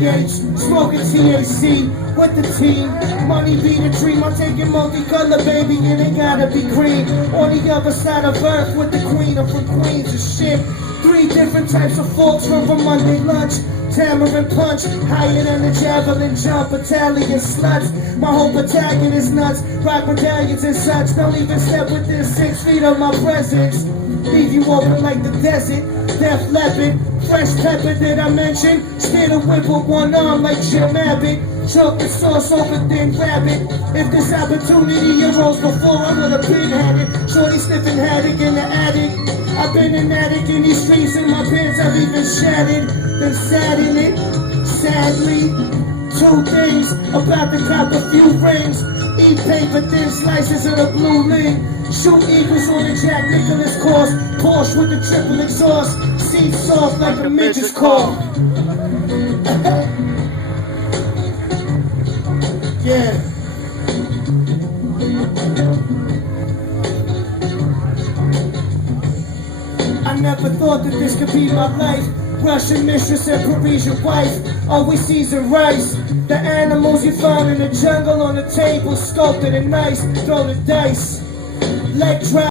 Smoking THC with the team. Money be the dream. I'm taking multicolor, baby, and it gotta be green. On the other side of earth with the queen. I'm from Queens and shit. 3 different types of forks from a Monday lunch. Tamarind punch, higher than the javelin jump. Italian sluts, my whole battalion is nuts. Rock medallions and such. Don't even step within 6 feet of my presence. Leave you open like the desert. Death leopard, fresh pepper that I mentioned. Steer the whip with one arm like Jim Abbott. Chocolate sauce over thin rabbit. If this opportunity arose before, I would have been had it. Shorty sniffing haddock in the attic. I've been an addict in these streets, and my pants I've even shattered. Been sad in it, sadly. 2 things, about to cop a few rings. Eat paper thin slices of the blue ling. Shoot eagles on the Jack Nicholas course. Porsche with the triple exhaust. Seat soft like a midget's car. Yeah. I never thought that this could be my life. Russian mistress and Parisian wife. Always seasoned rice. The animals you found in the jungle on the table, sculpted and nice. Throw the dice. Leg drop.